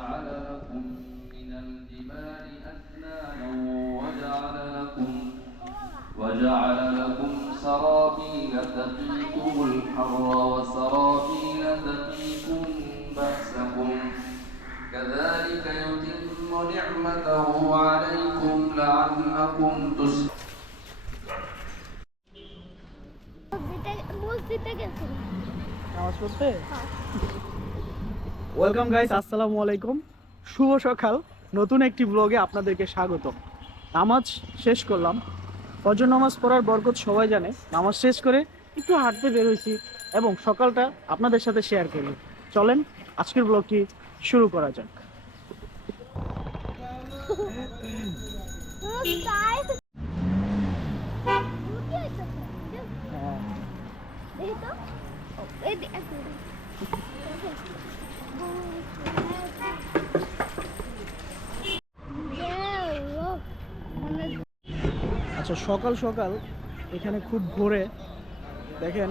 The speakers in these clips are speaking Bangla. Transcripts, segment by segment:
وجعل لكم من الجبال أكنانا وجعل لكم وجعل لكم سرابيل تقيكم الحر وسرابيل تقيكم بأسكم. كذلك يتم نعمته عليكم لعلكم تسلمون. I was supposed to. Welcome guys আসসালামু আলাইকুম শুভ সকাল। নতুন একটি ব্লগে আপনাদেরকে স্বাগত নামাজ শেষ করলাম। ফজর নামাজ পড়ার বরকত সবাই জানে। নামাজ শেষ করে একটু হাঁটতে বের হয়েছি এবং সকালটা আপনাদের সাথে শেয়ার করি চলেন আজকের ব্লগটি শুরু করা যাক। তাই কি এই তো। আচ্ছা সকাল সকাল এখানে খুব ভোরে দেখেন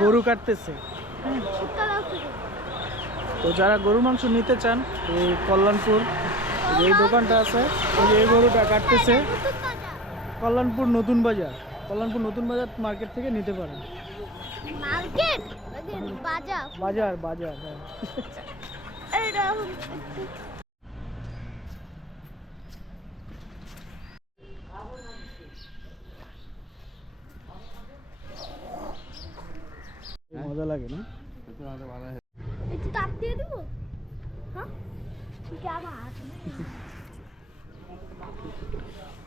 গরু কাটতেছে। তো যারা গরু মাংস নিতে চান, এই কল্যাণপুর, এই দোকানটা আছে এই গরুটা কাটতেছে, কল্যাণপুর নতুন বাজার, কল্যাণপুর নতুন বাজার মার্কেট থেকে নিতে পারেন। মার্কেট? বাজার। বাজার বাজার হ্যাঁ। এরকম মজা লাগে না? একটু তাপ দিয়ে দেবো? হ্যাঁ? ঠিক আমার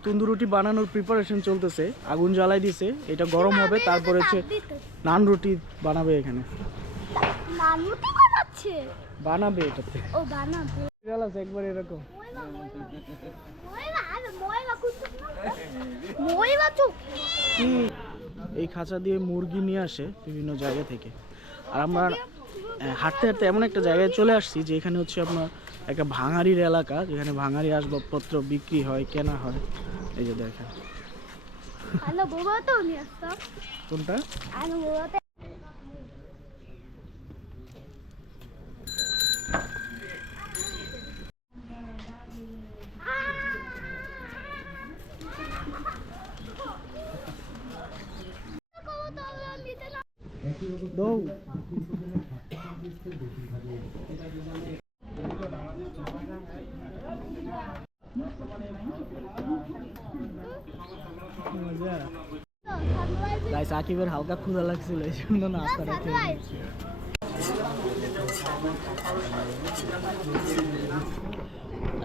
হাত তন্দুর রুটি বানানোর প্রিপারেশন চলতেছে আগুন জ্বালাই দিছে এটা গরম হবে তারপরে হচ্ছে নান রুটি বানাবে এখানে। বানাচ্ছে? বানাবে এটাতে। ও বানাবে। একবার এরকম। এই খাঁচা দিয়ে মুরগি নিয়ে আসে বিভিন্ন জায়গা থেকে। আর আমরা হাঁটতে হাঁটতে এমন একটা জায়গায় চলে আসছি যে এখানে হচ্ছে আপনার একটা ভাঙাড়ির এলাকা যেখানে ভাঙাড়ি আসবাবপত্র বিক্রি হয় কেনা হয়। এই যে দেখেন। আলো বাবা তো নিয়ে আসতাম কোনটা? আলো বাবাতে দৌ গাইস আকিবের হালকা ক্ষুধা লাগছিল এই জন্য নিয়েছি।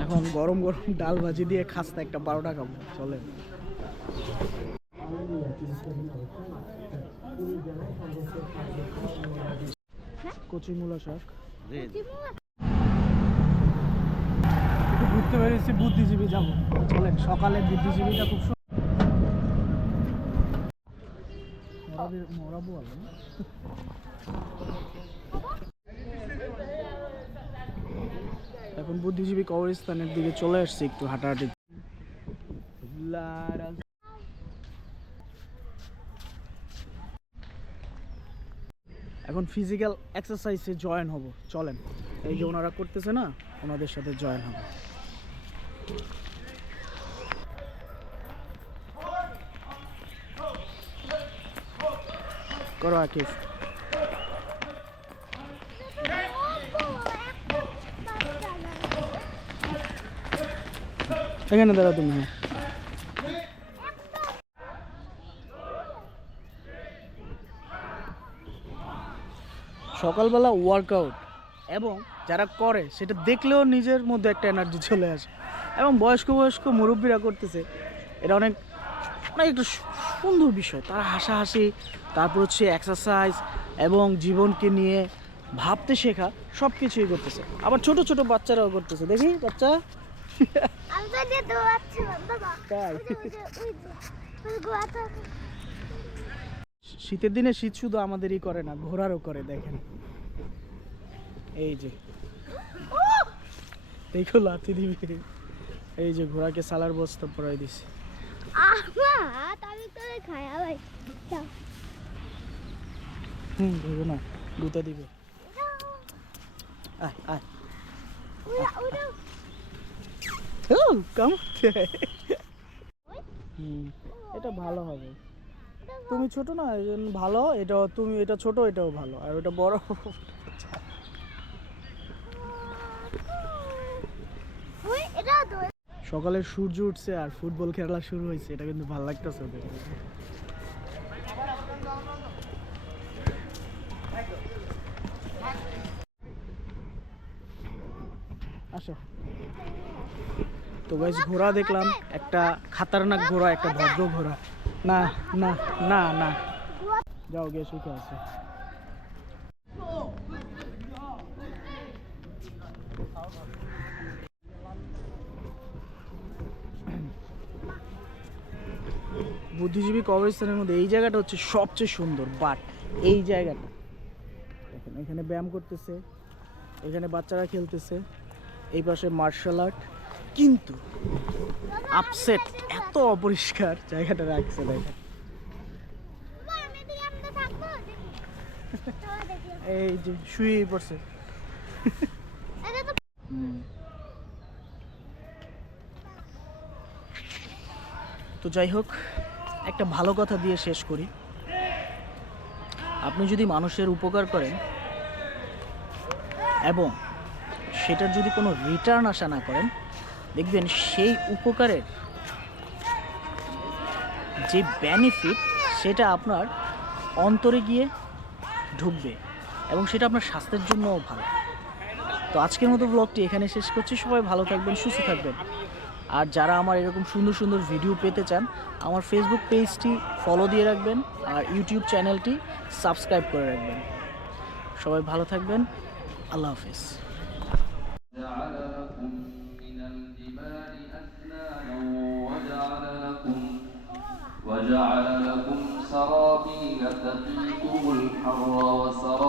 এখন গরম গরম ডাল ভাজি দিয়ে খাস্তা একটা বারোটা খাব চলে কচি মূলা শাক। ঘুরতে বেরিয়েছি বুদ্ধিজীবী যাব। চলেন সকালে বুদ্ধিজীবীটা খুব মরাবে- মরাবো আলো না? এখন বুদ্ধিজীবী কবরস্থানের দিকে চলে আসছি একটু হাঁটাহাঁটি। এখন ফিজিক্যাল এক্সারসাইজে জয়েন হব। চলেন। এই যে ওনারা করতেছে না, ওনাদের সাথে জয়েন হব। করো আকিফ এখানে দাঁড়া তুমি। হ্যাঁ সকালবেলা ওয়ার্কআউট এবং যারা করে, সেটা দেখলেও নিজের মধ্যে একটা এনার্জি চলে আসে। এবং বয়স্ক বয়স্ক মুরব্বীরা করতেছে এটা অনেক অনেক একটা সুন্দর বিষয়। তারা হাসাহাসি, তারপর হচ্ছে এক্সারসাইজ এবং জীবনকে নিয়ে ভাবতে শেখা সব কিছুই করতেছে। আবার ছোট ছোট বাচ্চারাও করতেছে। দেখি, বাচ্চা? শীতের দিনে শীত শুধু আমাদেরই করে না ঘোড়ারও করে, দেখেন। এই যে। দেখো, লাথি দিবে। এই যে ঘোড়াকে সালার বস্তা পরাই দিছে। আমার হাত আমি তোরে হুম ধরো না গুতা দিবে। আয় আয়। ওরা ওরা ও কাম হুম এটা ভালো হবে। তুমি ছোট না ভালো এটা তুমি এটা ছোট এটাও ভালো আর ওটা বড় ওই এটা তো সকালে সূর্য উঠছে আর ফুটবল খেলা শুরু হয়েছে, এটা কিন্তু ভালো লাগতেছে ওদের। তো গাইজ ঘোড়া দেখলাম, একটা খাতারনাক ঘোড়া, একটা ভদ্র ঘোড়া। না না না না। যাও, গিয়ে সুখে আছে বুদ্ধিজীবী কবরস্থানের মধ্যে এই জায়গাটা হচ্ছে সবচেয়ে সুন্দর বাট এই জায়গাটা, দেখেন, এখানে ব্যায়াম করতেছে, এখানে বাচ্চারা খেলতেছে, এই পাশে মার্শাল আর্ট কিন্তু আপসেট এত অপরিষ্কার জায়গাটা রাখছে, দেখেন এই যে শুয়েই পড়ছে। তো যাই হোক একটা ভালো কথা দিয়ে শেষ করি। আপনি যদি মানুষের উপকার করেন এবং সেটার যদি কোনো রিটার্ন আশা না করেন, দেখবেন সেই উপকারের যে বেনিফিট সেটা আপনার অন্তরে গিয়ে ঢুকবে এবং সেটা আপনার স্বাস্থ্যের জন্যও ভালো। তো আজকের মতো ব্লগটি এখানে শেষ করছি। সবাই ভালো থাকবেন, সুস্থ থাকবেন। আর যারা আমার এরকম সুন্দর সুন্দর ভিডিও পেতে চান আমার ফেসবুক পেজটি ফলো দিয়ে রাখবেন আর ইউটিউব চ্যানেলটি সাবস্ক্রাইব করে রাখবেন সবাই ভালো থাকবেন আল্লাহ হাফিজ جعل لكم من الجبال أكنانا وجعل لكم وجعل لكم سرابيل تقيكم الحر وسرابيل